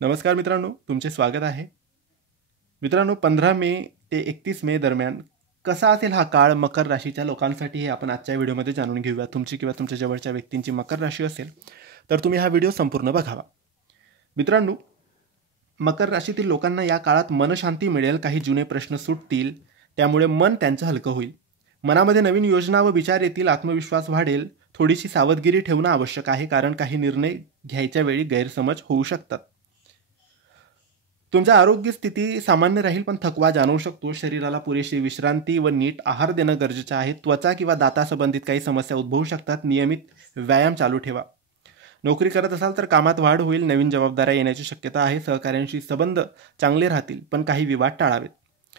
नमस्कार मित्रांनो, तुमचे स्वागत आहे. मित्रांनो, 15 मे ते 31 मे दरम्यान कसा असेल हा काळ मकर राशीच्या लोकांसाठी हे आपण आजच्या व्हिडिओमध्ये जाणून घेऊया. तुमची किंवा तुमच्या जवळच्या व्यक्तींची मकर राशी असेल तर तुम्ही हा व्हिडिओ संपूर्ण बघावा. मित्रांनो, मकर राशीतील लोकांना या काळात मनशांती मिळेल, काही जुने प्रश्न सुटतील, त्यामुळे मन त्यांचं हलकं होईल. मनामध्ये नवीन योजना व विचार येतील, आत्मविश्वास वाढेल. थोडीशी सावधगिरी ठेवणं आवश्यक आहे, कारण काही निर्णय घ्यायच्या वेळी गैरसमज होऊ शकतात. तुमच्या आरोग्य स्थिती सामान्य राहील, पण थकवा जाणवू शकतो. शरीराला पुरेशी विश्रांती व नीट आहार देणं गरजेचं आहे. त्वचा किंवा दातासंबंधित काही समस्या उद्भवू शकतात. नियमित व्यायाम चालू ठेवा. नोकरी करत असाल तर कामात वाढ होईल. नवीन जबाबदाऱ्या येण्याची शक्यता आहे. सहकाऱ्यांशी संबंध चांगले राहतील, पण काही विवाद टाळावेत.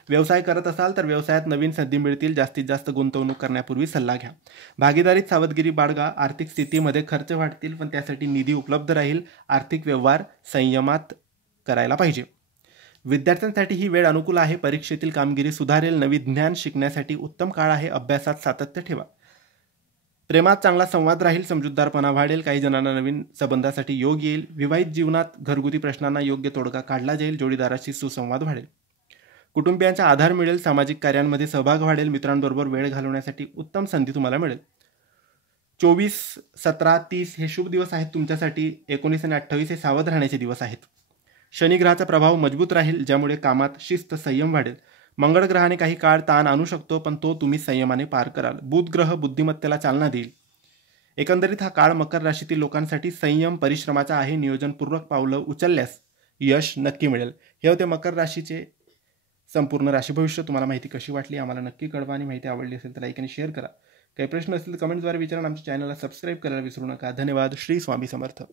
व्यवसाय करत असाल तर व्यवसायात नवीन संधी मिळतील. जास्तीत जास्त गुंतवणूक करण्यापूर्वी सल्ला घ्या. भागीदारीत सावधगिरी बाळगा. आर्थिक स्थितीमध्ये खर्च वाढतील, पण त्यासाठी निधी उपलब्ध राहील. आर्थिक व्यवहार संयमात करायला पाहिजे. विद्यार्थ्यांसाठी ही वेळ अनुकूल आहे. परीक्षेतील कामगिरी सुधारेल. नवीन ज्ञान शिकण्यासाठी उत्तम काळ आहे. अभ्यासात सातत्य ठेवा. प्रेमात चांगला संवाद राहील. समजूतदारपणा वाढेल. काही जणांना नवीन संबंधासाठी योग येईल. विवाहित जीवनात घरगुती प्रश्नांना योग्य तोडगा काढला जाईल. जोडीदाराशी सुसंवाद वाढेल. कुटुंबियांचा आधार मिळेल. सामाजिक कार्यांमध्ये सहभाग वाढेल. मित्रांबरोबर वेळ घालवण्यासाठी उत्तम संधी तुम्हाला मिळेल. 24, 17, 30 हे शुभ दिवस आहेत तुमच्यासाठी. 19 आणि 28 हे सावध राहण्याचे दिवस आहेत. शनी ग्रहाचा प्रभाव मजबूत राहील, ज्यामुळे कामात शिस्त संयम वाढेल. मंगळ ग्रहाने काही काळ ताण आणू शकतो, पण तो तुम्ही संयमाने पार कराल. बुध ग्रह बुद्धिमत्तेला चालना देईल. एकंदरीत हा काळ मकर राशीतील लोकांसाठी संयम परिश्रमाचा आहे. नियोजनपूर्वक पावलं उचलल्यास यश नक्की मिळेल. हे होते मकर राशीचे संपूर्ण राशी भविष्य. तुम्हाला माहिती कशी वाटली आम्हाला नक्की कळवा, आणि माहिती आवडली असेल तर लाईक आणि शेअर करा. काही प्रश्न असतील तर कमेंटद्वारे विचारा. आमच्या चॅनलला सबस्क्राईब करायला विसरू नका. धन्यवाद. श्री स्वामी समर्थ.